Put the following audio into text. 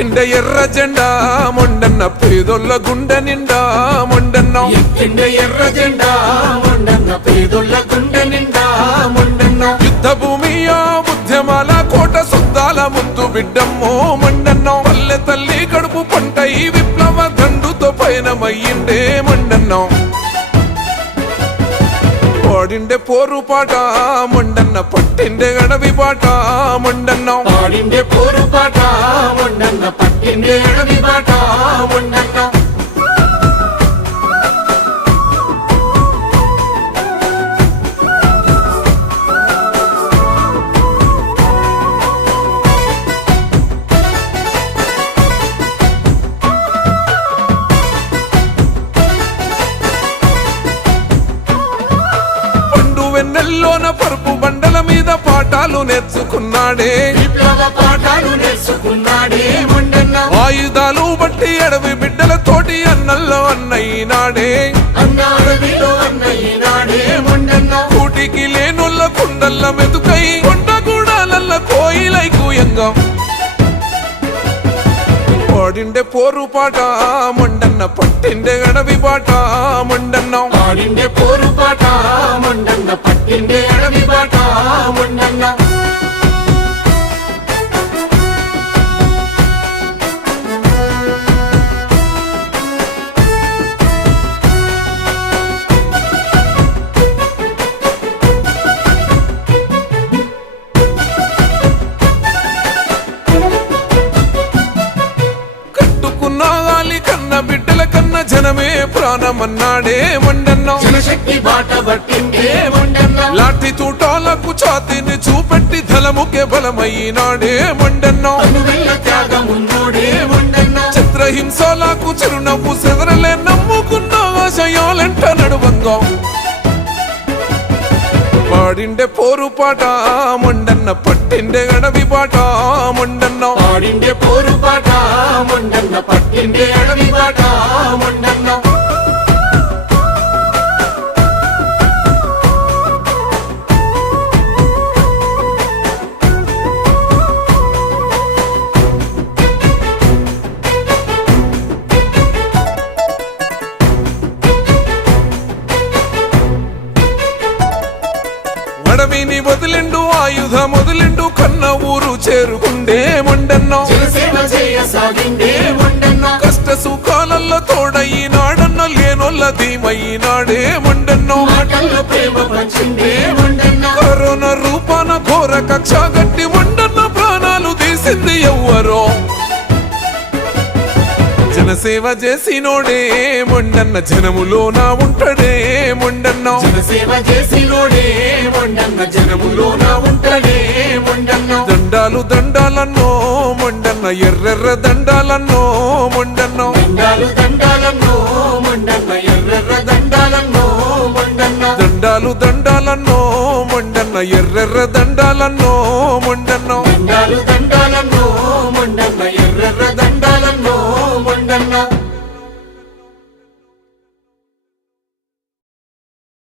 ఎత్తిండ ఎర్ర జెండా మొండన్న పేదొల్ల గుండె నిండా మొండన్న ఎత్తిండ ఎర్ర జెండా మొండన్న పేదొల్ల గుండె నిండా మొండన్న యుద్ధ భూమియా ఉద్యమాల కోట సుద్దాల ముద్దు బిడ్డమ్మో మొండన్న పల్లె తల్లి కడుపు పంట ఈ విప్లవ దండుతో పయనమయ్యిండే మొండన్న పాడిండే పోరు పాట మొండన్న పట్టిండే అడవి పాట మొండన్న పాడిండే పోరు పాట మొండన్న పట్టిండే అడవి పాట మొండన్న వెన్నెల్లోన పరుపు బండల మీద పాఠాలు నేర్చుకున్నాడే విప్లవ పాఠాలు నేర్చుకున్నాడే మొండన్న ఆయుధాలు బట్టి అడవి బిడ్డలతోటి అన్నల్లో అన్నయ్యనాడే అన్న అడవిలో అన్నయ్యనాడే మొండన్న కూటికి లేనుల్ల కుండల్ల మెతుకై కొండగూడాలల్ల కోయిలై కూయంగా పాడిండే పోరు పాట మొండన్న పట్టిండే అడవి పాట మొండన్న పాడిండే పోరు పాట మొండన్న పట్టిండే అడవి పాట మొండన్న బిడ్డల కన్నా జనమే ప్రాణమన్నాడే మొండన్న జనశక్తి బాట పట్టిండే మొండన్న లాఠీ తూటాలకు ఛాతీని చూపెట్టి ధలముకే బలమైనాడే మొండన్న అనువెల్ల త్యాగమున్నోడే మొండన్న చిత్రహింసలకు చిరునవ్వు సెదరలే నమ్ముకున్న ఆశయాలంట నడువంగా పాడిండే పోరు పాట మొండన్న పట్టిండే అడవి పాట మొండన్న పాడిండే పోరు పాట మొండన్న పట్టిండే అడవి పాట మొండన్న అడవిని వదిలిండు ఆయుధ మొదలిండు కన్న ఊరు చేరుకుండే మొండన్న కష్ట సుఖాలల్లో తోడయినాడన్న లేనొల్ల ధీమయినాడే మొండన్న కరోనా రూపాన ఘోర కక్ష గట్టి మొండన్న ప్రాణాలు తీసింది ఎవ్వరో జనసేవ చేసినోడే మొండన్న జనములోన ఉంటాడే మొండన్న జనసేవ చేసినోడే మొండన్న జనములోన ఉంటాడే మొండన్న దండాలు దండాలన్నో మొండన్న ఎర్రెర్ర దండాలన్నో మొండన్న దండాలు దండాలన్నో మొండన్న ఎర్రెర్ర దండాలన్నో మొండన్న దండాలు దండాలన్నో మొండన్న ఎర్రెర్ర దండాలన్నో మొండన్న దండాలు